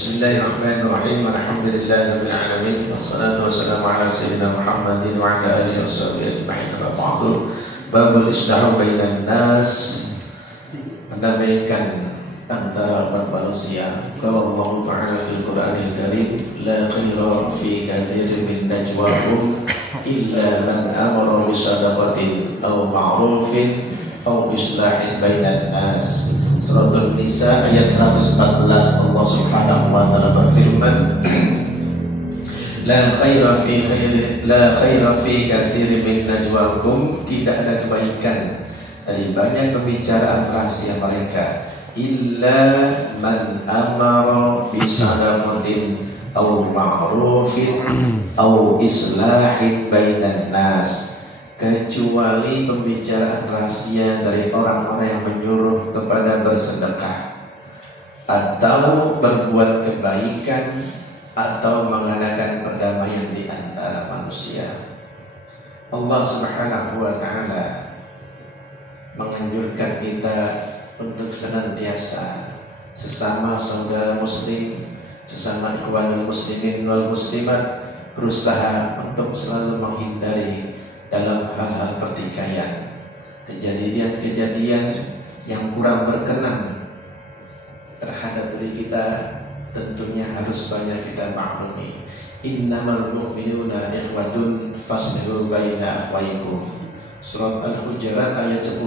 Bismillahirrahmanirrahim. Alhamdulillahirabbil alamin. Wassalatu wassalamu ala sayyidina Muhammadin wa ala alihi washabihi ajma'in. Ba'du. Babul islah bainan nas, mendamaikan antara umat manusia. Qala Allah Ta'ala fil Qur'anil Karim, la khaira fi katsirin min najwahum illa man amara bi shadaqatin aw ma'rufin aw islahin bainan nas. Suratul Nisa ayat 114, Allah Subhanahu wa taala berfirman, La khaira fi katsirin min najwahum, tidak ada kebaikan dari banyak pembicaraan rahasia mereka, illa man amara bi sadaqatin aw ma'rufin aw islahin bainan nas, kecuali pembicaraan rahasia dari orang-orang yang menyuruh kepada bersedekah atau berbuat kebaikan atau mengadakan perdamaian di antara manusia. Allah Subhanahu wa taala menganjurkan kita untuk senantiasa sesama saudara muslim, sesama ikhwanul muslimin wal muslimat, berusaha untuk selalu menghindari dalam hal-hal pertikaian, kejadian-kejadian yang kurang berkenan terhadap diri kita, tentunya harus banyak kita maklumi. Innamal mu'minuna ikhwatun fasbiru baina akhwaikum. Surat Al-Hujurat ayat 10,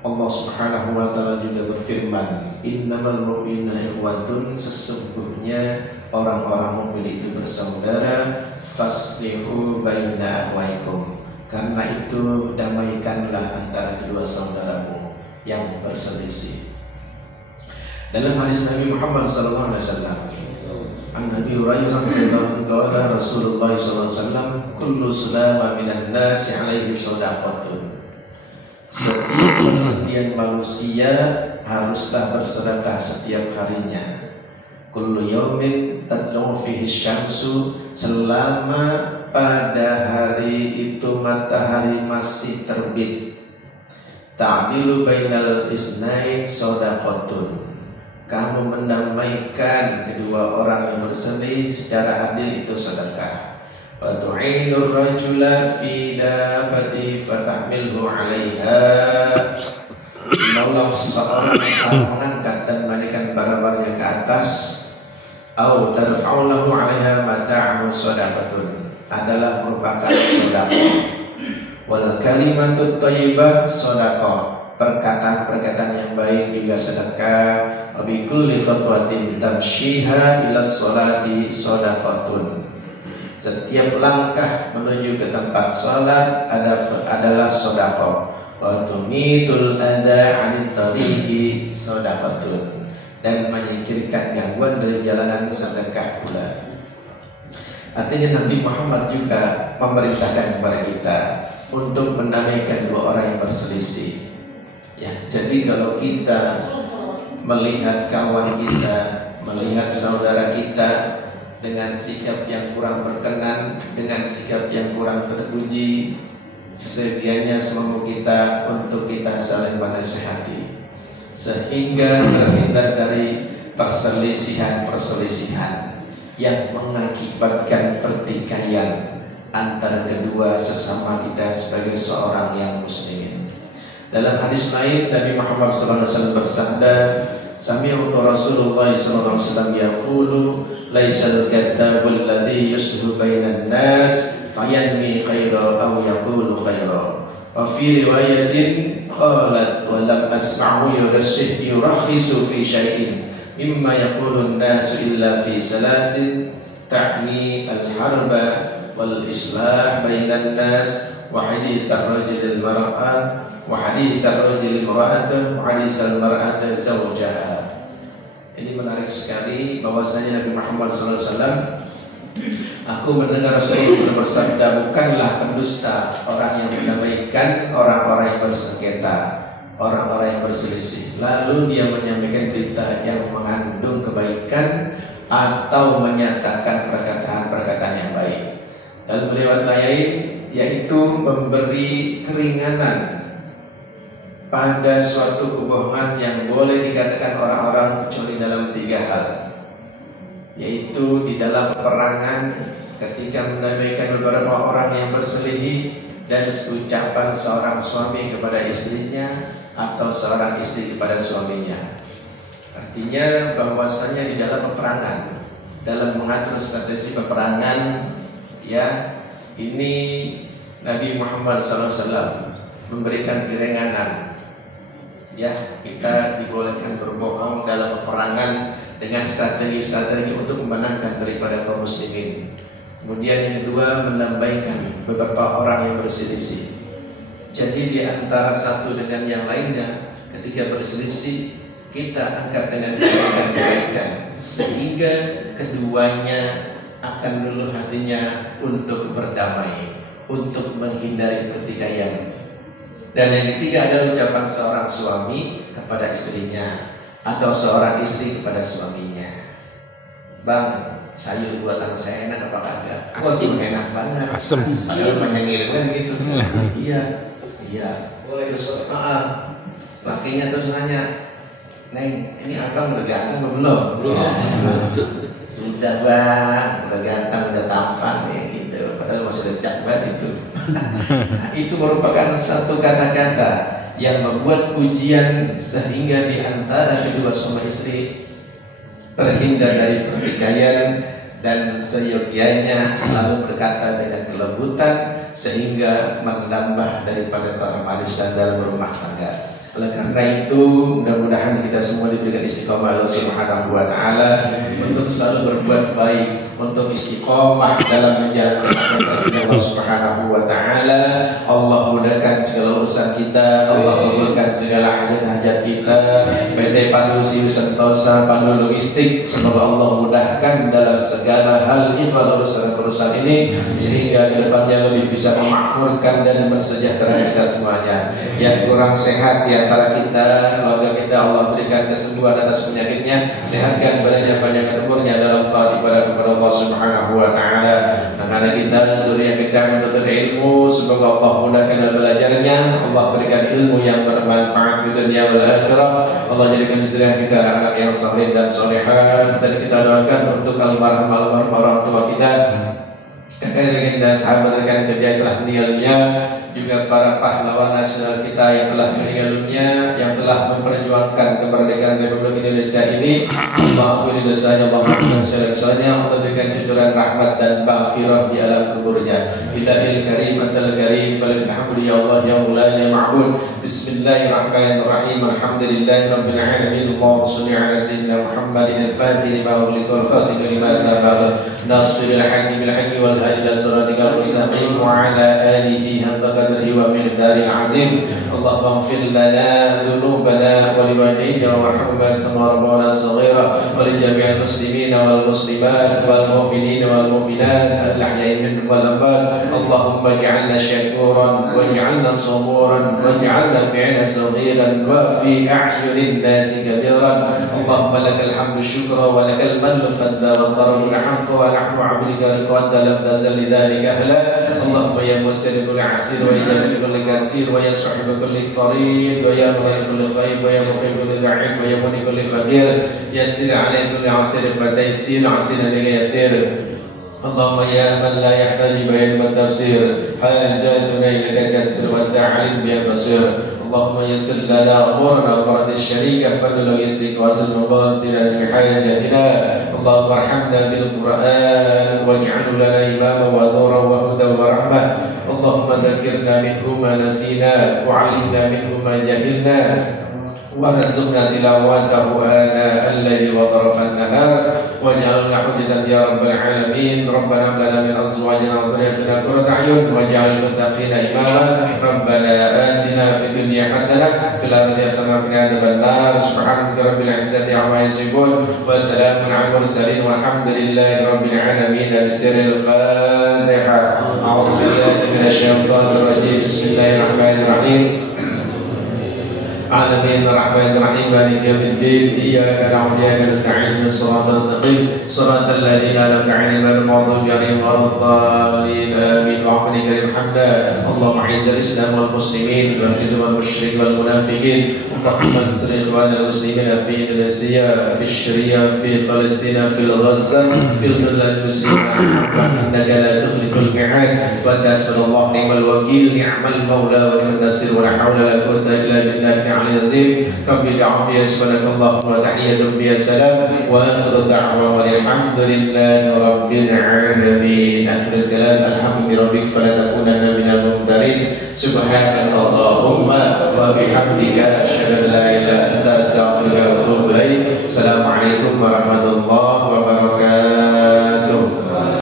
Allah Subhanahu wa taala juga berfirman, Innamal mu'minuna ikhwatun, sesungguhnya orang-orang mukmin itu bersaudara, faslihu baina akhwaikum, karena itu damaikanlah antara kedua saudaramu yang berselisih. Dalam hadis Nabi Muhammad sallallahu alaihi wasallam, an Nabi Hurairah radhiyallahu anhu qala Rasulullah sallallahu alaihi wasallam, kullu sulama minan nasi alaihi shadaqatun. Setiap persediaan manusia haruslah bersedekah setiap harinya. Kullu yaumin tadlu fihi syamsu, selama pada hari itu matahari masih terbit. Ta'dilu bainal isnain shadaqatun, kamu mendamaikan kedua orang yang berselisih secara adil, itu sedekah. Wa tu'inur rajula fi dabati fatahmilhu 'alaiha, menolong seseorang yang mengangkat dan menaikkan barang-barangnya ke atas. Au tarfa'u lahu 'alaiha mata'ahu shadaqatun, adalah merupakan sedekah. Wal kalimatut thayyibah shadaqah, perkataan-perkataan yang baik juga sedekah. Wa bi kulli khatwatin tamshiha ila sholati shadaqatun, setiap langkah menuju ke tempat salat adalah sedekah. Wa tumitul ada 'anil tariqi shadaqatun, dan menyingkirkan gangguan dari jalanan sedekah pula. Artinya Nabi Muhammad juga memerintahkan kepada kita untuk mendamaikan dua orang yang berselisih. Ya, jadi kalau kita melihat kawan kita, melihat saudara kita dengan sikap yang kurang berkenan, dengan sikap yang kurang terpuji, sesedianya semoga kita untuk kita saling menasihati sehingga terhindar dari perselisihan-perselisihan yang mengakibatkan pertikaian antara kedua sesama kita sebagai seorang yang muslimin. Dalam hadis lain Nabi Muhammad SAW bersabda, Sami'tu Rasulullah SAW yaqulu, laisal kaddzabul ladzi yuslihu bainan nas fayanmi khaira aw yaqulu khaira. Wa fi riwayatin qalat wa lam asma'hu yurakhisu fi syai'in mimma yaqulu an-nasu illa fi salasin, ta'ni al-harba wal islah bainan nas wa hadits ar-rajul al-mar'ah wa hadits ar-rajul al-mar'ata wa hadits al-mar'ata zawjaha. Ini menarik sekali bahwasanya Nabi Muhammad SAW, aku mendengar Rasulullah bersabda, bukanlah pendusta orang yang mendamaikan orang-orang yang bersengketa, orang-orang yang berselisih, lalu dia menyampaikan berita yang mengandung kebaikan atau menyatakan perkataan-perkataan yang baik. Dalam riwayat lain yaitu memberi keringanan pada suatu kebohongan yang boleh dikatakan orang-orang kecuali dalam tiga hal. yaitu di dalam peperangan ketika menabaikan beberapa orang yang berselisih dan ucapan seorang suami kepada istrinya atau seorang istri kepada suaminya. Artinya bahwasanya di dalam peperangan, dalam mengatur strategi peperangan, ya, ini Nabi Muhammad SAW memberikan keringanan. Ya, kita dibolehkan berbohong dalam peperangan dengan strategi-strategi untuk memenangkan daripada kaum muslimin. Kemudian yang kedua, menambahkan beberapa orang yang berselisih. Jadi di antara satu dengan yang lainnya, ketika berselisih, kita angkat dengan kebaikan sehingga keduanya akan luluh hatinya untuk berdamai, untuk menghindari pertikaian. Dan yang ketiga adalah ucapan seorang suami kepada istrinya atau seorang istri kepada suaminya. Bang, sayur buatan saya enak apa kagak? Waduh, enak banget. Asem. Padahal banyak ngirim kan gitu. Iya. Terus lakinya terus nanya, Neng, ini abang udah ganteng atau belum? Udah bang, udah ganteng, udah tampan ya gitu. Padahal masih lecak banget itu. Itu merupakan satu kata-kata yang membuat pujian sehingga di antara kedua suami istri terhindar dari pertikaian dan seyogianya selalu berkata dengan kelembutan sehingga menambah daripada keharmonisan dalam rumah tangga. Oleh karena itu, mudah-mudahan kita semua diberikan istiqomah Allah Subhanahu wa taala untuk selalu berbuat baik, untuk istiqomah dalam menjalankan Allah Subhanahu wa taala. Allah mudahkan segala urusan kita, Allah kabulkan segala hajat-hajat kita. PT Pandu Siu Sentosa, Pandu Logistik, semoga Allah mudahkan dalam segala hal ikhlas urusan ini sehingga ke depannya lebih bisa memakmurkan dan mensejahterakan kita semuanya. Yang kurang sehat di antara kita, keluarga kita, Allah berikan kesembuhan atas penyakitnya, sehatkan badannya, panjangkan umurnya dalam taat ibadah kepada Allah Subhanahu wa taala. Anak-anak kita, zuriat kita menuntut ilmu, semoga Allah mudahkan dalam belajarnya, Allah berikan ilmu yang bermanfaat di dunia wal akhirah. Allah jadikan zuriat kita anak yang saleh dan salehah, dan kita doakan untuk almarhum orang tua kita, kakek legenda, sahabat rekan kerja telah meninggal dunia, juga para pahlawan nasional kita yang telah meninggal dunia, yang telah memperjuangkan kemerdekaan Republik Indonesia ini. Maafkan dosanya, maafkan segala-galanya, Allah berikan cucuran rahmat dan maghfirah di alam kuburnya. Illahil karim, antal karim, falhamdu ya Allah ya Maula ya Ma'bud. Bismillahirrahmanirrahim. Alhamdulillahi rabbil alamin. Allahumma shalli ala sayyidina Muhammadin al-fatih lima ughliqa wal khatim lima sabaqa nasiril haqqi bil haqqi wal hadi ila siratikal mustaqim wa ala alihi haqqa qadrihi wa miqdaril azim. Allahumma ighfir lana dhunubana wa liwalidayna warhamna kama rabbana shaghira wa li jami'il muslimin wal muslimat wal mu'minin wal mu'minat al-ahya'i minhum wal amwat. Allahumma ij'alna syakuran waj'alna saburan waj'alna fi'lan saghiran wa fi a'yunin nasi kabiran. Allahumma lakal hamdu syukra wa lakal madhu fadda wa darul hamd wa nahnu 'abdika wa lam tazal lidzalika ahla. Allahumma ya musir kulli 'asir wa ya jamil kulli kasir wa ya sahib kulli farid wa ya mughni kulli khaif wa ya muqim kulli da'if wa ya muni kulli faqir yassir 'alai kulli 'asir wa taysir 'asir lika yassir. Allahumma ya man la yahtaji bi ilmi tafsir hajatuna ilaka kasir wa ta'alim bi basir. Allahumma yassir lana umurana wa radhi syarika fadlu yassik wa asl mubasira bi hajatina. Allahumma arhamna bil Qur'an waj'alhu lana imama wa nuran wa hudan wa rahmah. Allahumma dzakirna minhu ma nasina wa 'allimna minhu ma jahilna warzuqna tilawatahu ana al-laili wa tarafan nahar waj'alna hujjatan ya rabbal alamin. Rabbana hab lana min azwajina wa dhurriyyatina qurrata a'yun waj'alna lil muttaqina imama. Rabbana atina fid dunya hasanah fil akhirati hasanah wa qina adzabannar. Subhanaka rabbil izzati amma yasifun wa salamun 'alal mursalin walhamdulillahi rabbil alamin. Bisiril Fatihah. A'udzu billahi minasy syaithanir rajim. Bismillahirrahmanirrahim. العالمين الرحمن الرحيم مالك يوم الدين إياك نعبد وإياك نستعين اهدنا الصراط المستقيم صراط الذين أنعمت عليهم غير المغضوب عليهم ولا الضالين آمين وعفو كريم حمدا اللهم أعز الإسلام والمسلمين واجد المشرك والمنافقين اللهم انصر إخوان المسلمين في إندونيسيا في الشريعة في فلسطين في غزة في البلاد المسلمين إنك لا تخلف الميعاد وأنت حسبنا الله نعم الوكيل نعم المولى ونعم النصير ولا حول ولا قوة إلا بالله العلي العظيم ربي دعوة سبحانك اللهم وتحية بها سلام وآخر دعوة والحمد لله رب العالمين آخر الكلام الحمد بربك فلا تكونن من الممترين سبحانك اللهم وبحمدك أشهد أن لا إله إلا أنت أستغفرك